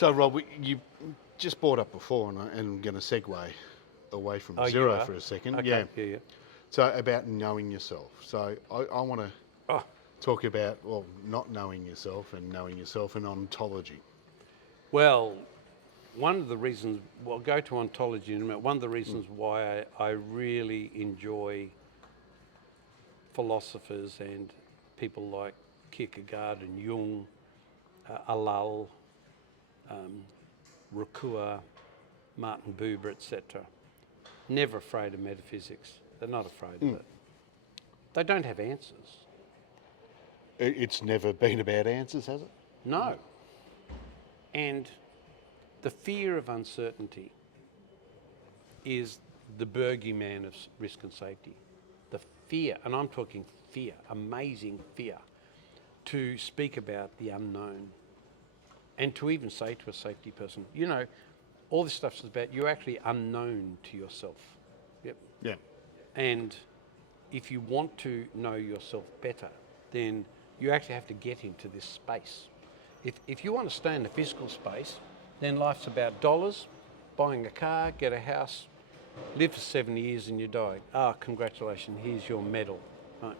So, Rob, you just brought up before, and I'm going to segue away from Oh, you zero are? for a second. Okay, yeah. So, about knowing yourself. So, I want to Oh, talk about, well, not knowing yourself and knowing yourself and ontology. well, one of the reasons, well, I'll go to ontology in a minute. One of the reasons why I really enjoy philosophers and people like Kierkegaard and Jung, Allal, Rukua, Martin Buber, etc. Never afraid of metaphysics. They're not afraid of it. They don't have answers. It's never been about answers, has it? No. And the fear of uncertainty is the boogeyman of risk and safety. The fear, and I'm talking fear, amazing fear, to speak about the unknown and to even say to a safety person, you know, all this stuff is about you're actually unknown to yourself. Yep. Yeah. And if you want to know yourself better, then you actually have to get into this space. If you want to stay in the physical space, then life's about dollars, buying a car, get a house, live for 70 years and you die. Ah, congratulations, here's your medal. Right.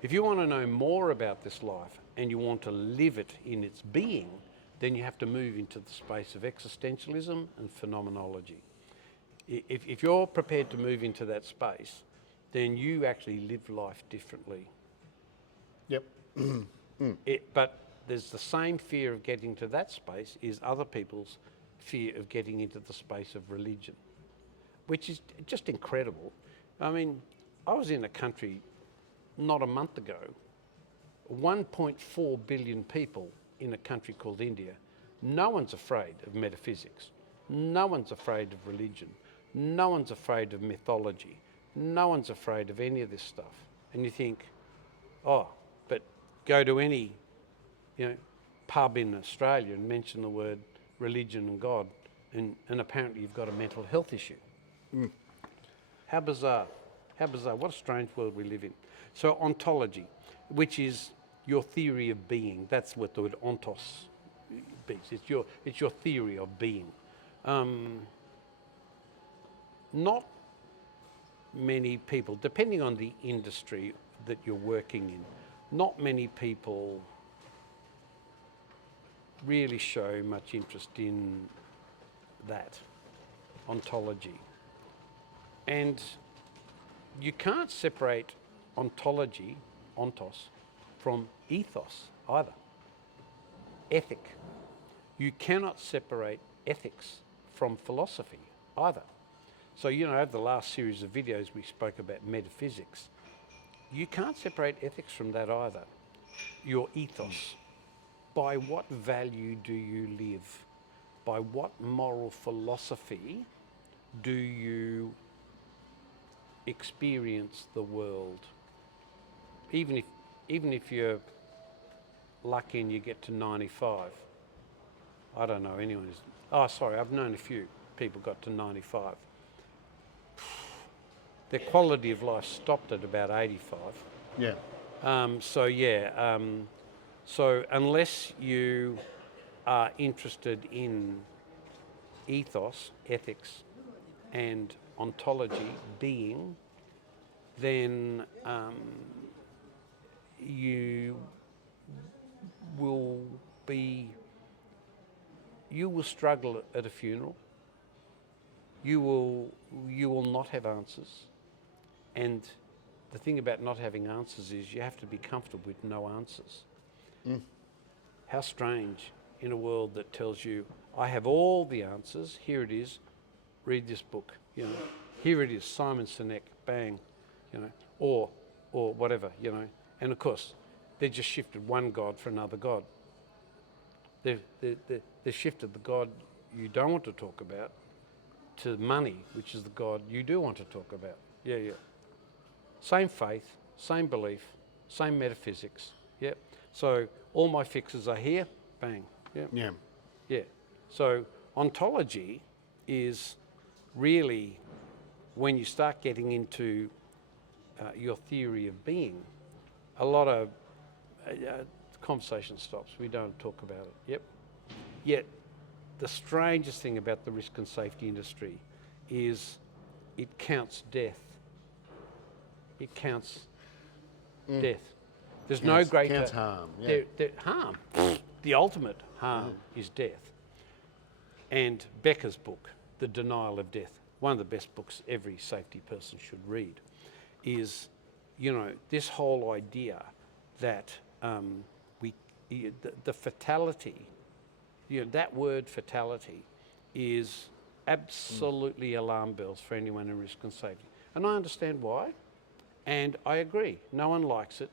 If you want to know more about this life and you want to live it in its being, then you have to move into the space of existentialism and phenomenology. If you're prepared to move into that space, then you actually live life differently. Yep. But there's the same fear of getting to that space is other people's fear of getting into the space of religion, which is just incredible. I mean, I was in a country not a month ago, 1.4 billion people in a country called India. No one's afraid of metaphysics. No one's afraid of religion. No one's afraid of mythology. No one's afraid of any of this stuff. And you think, oh, but go to any, pub in Australia and mention the word religion and God, and apparently you've got a mental health issue. How bizarre. How bizarre. What a strange world we live in. So ontology, which is your theory of being. That's what the word ontos means. It's your theory of being. Not many people, depending on the industry that you're working in, not many people really show much interest in that, ontology. And you can't separate ontology, ontos, from ethos either. Ethic. You cannot separate ethics from philosophy either. So, over the last series of videos we spoke about metaphysics. You can't separate ethics from that either. Your ethos. By what value do you live? By what moral philosophy do you experience the world? Even if you're lucky and you get to 95. I don't know anyone who's... Oh, sorry, I've known a few people got to 95. Their quality of life stopped at about 85. Yeah. So unless you are interested in ethos, ethics, and ontology, being, then you will struggle at a funeral. You will not have answers. And the thing about not having answers is you have to be comfortable with no answers. How strange in a world that tells you, I have all the answers, here it is, read this book, here it is, Simon Sinek, bang, or whatever, And of course, they just shifted one God for another God. They've shifted the God you don't want to talk about to money, which is the God you do want to talk about. Yeah. Same faith, same belief, same metaphysics. Yeah. So all my fixes are here, bang. Yeah. So ontology is really when you start getting into your theory of being, a lot of conversation stops. We don't talk about it. Yep. Yet the strangest thing about the risk and safety industry is it counts death. It counts death. There's no greater... Counts harm, yeah. Harm. The ultimate harm is death. And Becker's book, The Denial of Death, one of the best books every safety person should read, is, you know, this whole idea that the fatality, you know, that word fatality is absolutely alarm bells for anyone in risk and safety. And I understand why, and I agree. No one likes it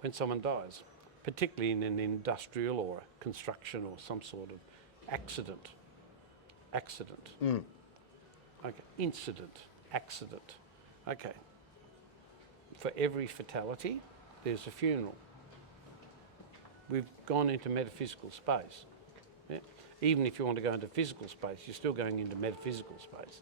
when someone dies, particularly in an industrial or a construction or some sort of accident. Okay, incident, accident. Okay. For every fatality, there's a funeral. We've gone into metaphysical space. Yeah? Even if you want to go into physical space, you're still going into metaphysical space.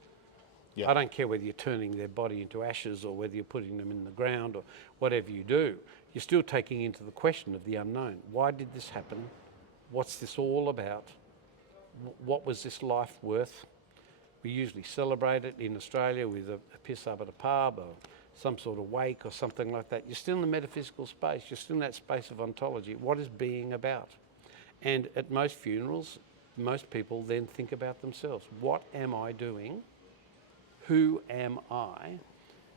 Yeah. I don't care whether you're turning their body into ashes or whether you're putting them in the ground or whatever you do. You're still taking into the question of the unknown. Why did this happen? What's this all about? What was this life worth? We usually celebrate it in Australia with a piss up at a pub or some sort of wake or something like that. You're still in the metaphysical space. You're still in that space of ontology. What is being about? And at most funerals, most people then think about themselves. What am I doing? Who am I?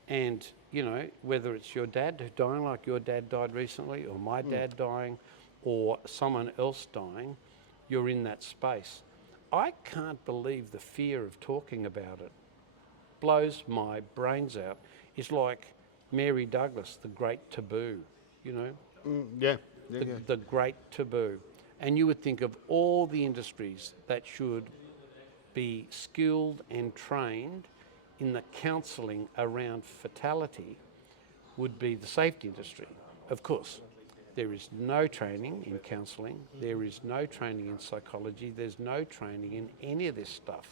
And, you know, whether it's your dad dying like your dad died recently, or my dad dying, or someone else dying, you're in that space. I can't believe the fear of talking about it. Blows my brains out. It's like Mary Douglas, the great taboo, you know? The great taboo. And you would think of all the industries that should be skilled and trained in the counselling around fatality would be the safety industry. Of course, there is no training in counselling, there is no training in psychology, there's no training in any of this stuff.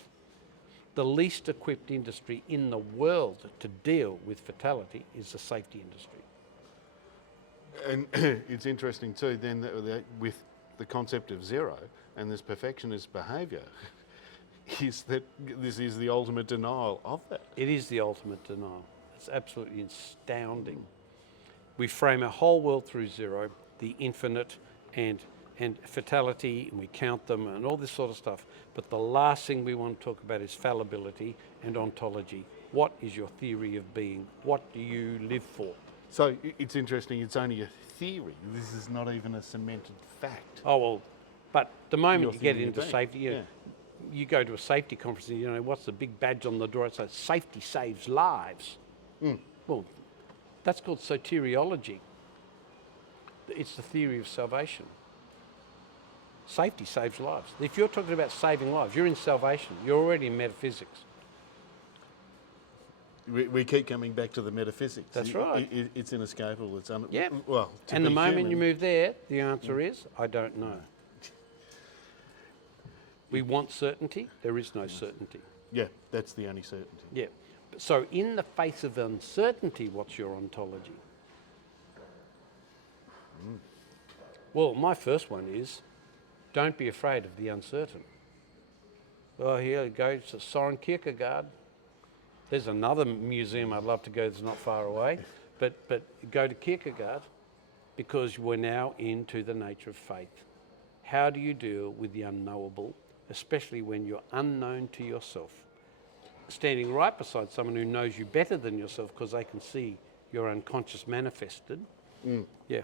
The least equipped industry in the world to deal with fatality is the safety industry. And it's interesting too then that with the concept of zero and this perfectionist behaviour is that this is the ultimate denial of that. It is the ultimate denial. It's absolutely astounding. We frame our whole world through zero, the infinite and fatality, and we count them and all this sort of stuff. But the last thing we want to talk about is fallibility and ontology. What is your theory of being? What do you live for? So it's interesting, it's only a theory. This is not even a cemented fact. Oh, well, but the moment Your you get theory of into being, safety, you go to a safety conference and, you know, what's the big badge on the door? It says, safety saves lives. Well, that's called soteriology. It's the theory of salvation. Safety saves lives. If you're talking about saving lives, you're in salvation. You're already in metaphysics. We keep coming back to the metaphysics. That's right. It's inescapable. It's well. And the moment you move there, the answer is, I don't know. We want certainty. There is no certainty. Yeah, that's the only certainty. Yeah. So in the face of uncertainty, what's your ontology? Well, my first one is, don't be afraid of the uncertain. Well, here you go to Soren Kierkegaard. There's another museum I'd love to go that's not far away, but go to Kierkegaard because we're now into the nature of faith. How do you deal with the unknowable, especially when you're unknown to yourself? Standing right beside someone who knows you better than yourself because they can see your unconscious manifested. Yeah.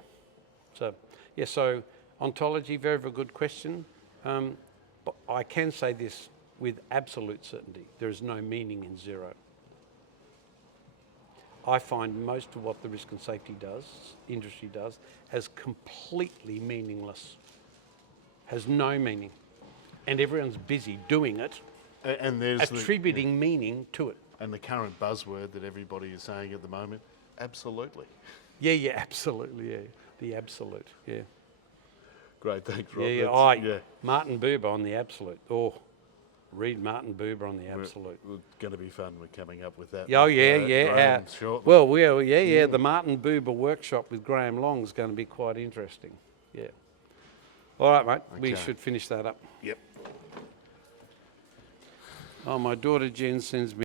So ontology, very, very good question. But I can say this with absolute certainty. There is no meaning in zero. I find most of what the risk and safety industry does, as completely meaningless. Has no meaning. And everyone's busy doing it, and there's attributing meaning to it. And the current buzzword that everybody is saying at the moment, absolutely. Yeah, absolutely, yeah. The absolute, yeah. Great, thanks, Rob. Yeah. Martin Buber on the absolute. Oh, read Martin Buber on the absolute. We're going to be fun. We're coming up with that. Oh, yeah. Graham shortly. Well, the Martin Buber workshop with Graham Long is going to be quite interesting. Yeah. All right, mate. Okay. We should finish that up. Yep. Oh, my daughter Jen sends me